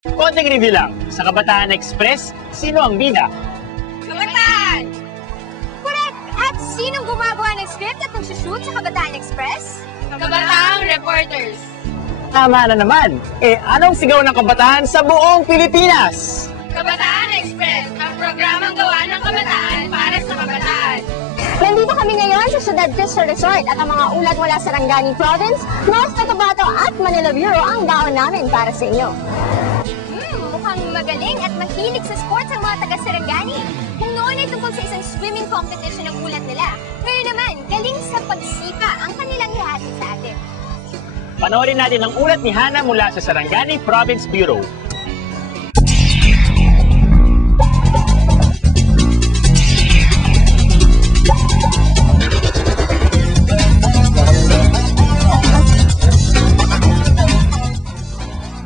Konting review lang. Sa Kabataan Express, sino ang bida? Kabataan! Correct! At sinong gumagawa ng script at nagsushoot sa Kabataan Express? Kabataang Reporters. Tama na naman. Anong sigaw ng kabataan sa buong Pilipinas? Kabataan Express, ang programang gawa ng kabataan para sa kabataan. Nandito kami ngayon sa Ciudad Vista Resort at ang mga ulat mula sa Sarangani Province, North Cotabato at Manila Bureau ang daon namin para sa inyo. Mukhang magaling at mahilig sa sports ang mga taga-Sarangani. Kung noon ay tungkol sa isang swimming competition ang ulat nila, ngayon naman, galing sa pagsipa ang kanilang ihatid sa atin. Panoorin natin ang ulat ni Hana mula sa Sarangani Province Bureau.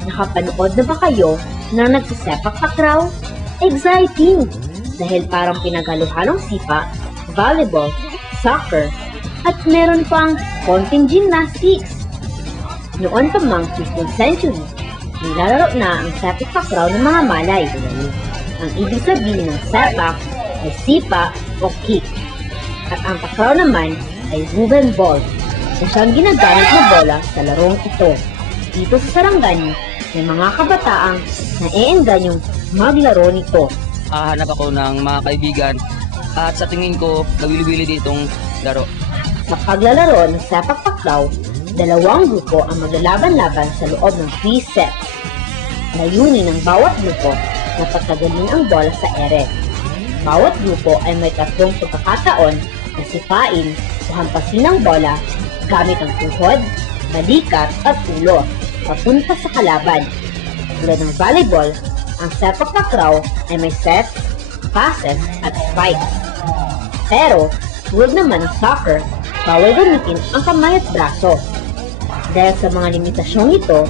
Nakapanood na ba kayo na nagsisepak takraw? Exciting! Dahil parang pinaghaluhalong sipa, volleyball, soccer, at meron pang konting gymnastics. Noon pa mang 15th century, nilalaro na ang sepak takraw ng mga Malay. Ang ibig sabihin ng sepak ay sipa o kick. At ang takraw naman ay woven ball na siyang ginagamit na bola sa larong ito. Dito sa Sarangani, may mga kabataang naeenganyong maglaro nito. Hahanap ako ng mga kaibigan at sa tingin ko, nagwili-wili ditong laro. Sa paglalaro ng sepak takraw, dalawang grupo ang maglalaban-laban sa loob ng 3 sets. Layunin ng bawat grupo na patagalin ang bola sa ere. Bawat grupo ay may 3 pagkakataon na sipain o hampasin ang bola gamit ang tuhod, balikat at ulo papunta sa kalaban. Tulad ng volleyball, ang sepak takraw ay may sets, passes at spikes. Pero, tulad naman ng soccer, bawal gamitin ang kamay at braso. Dahil sa mga limitasyong ito,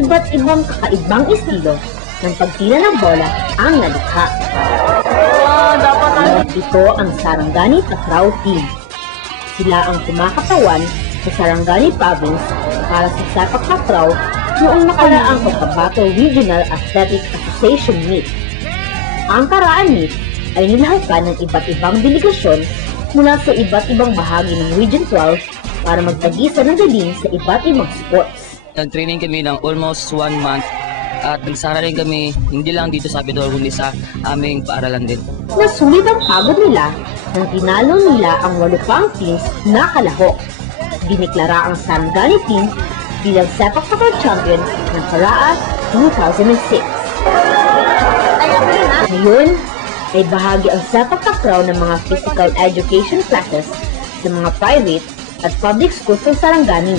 iba't ibang kakaibang estilo ng pagtira ng bola ang nalikha. Ito ang Sarangani Takraw Team. Sila ang kumakatawan sa Sarangani Province para sa sepak takraw noong nakaraang Cotabato Regional Athletic Association Meet. Ang karaan meet ay nilahukan ng iba't ibang delegasyon mula sa iba't ibang bahagi ng Region 12 para magtagisa ng galing sa iba't ibang sports. Nag-training kami ng almost 1 month at nagsara rin kami hindi lang dito sa Bidor kundi sa aming paaralan din. Nasulit ang pagod nila nang tinalo nila ang 8 pang teams na kalahok. Diniklara ang Sarangani team bilang sepak takraw champion ng Paraa 2006. Ngayon ay bahagi ang sepak takraw ng mga physical education classes sa mga private at public schools ng Sarangani.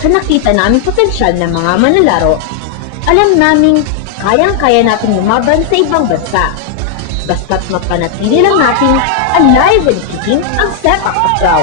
Sa nakita naming potensyal ng mga manlalaro, alam naming kayang-kaya natin lumaban sa ibang bansa. Basta't mapanatili lang natin alive and kicking ang sepak takraw.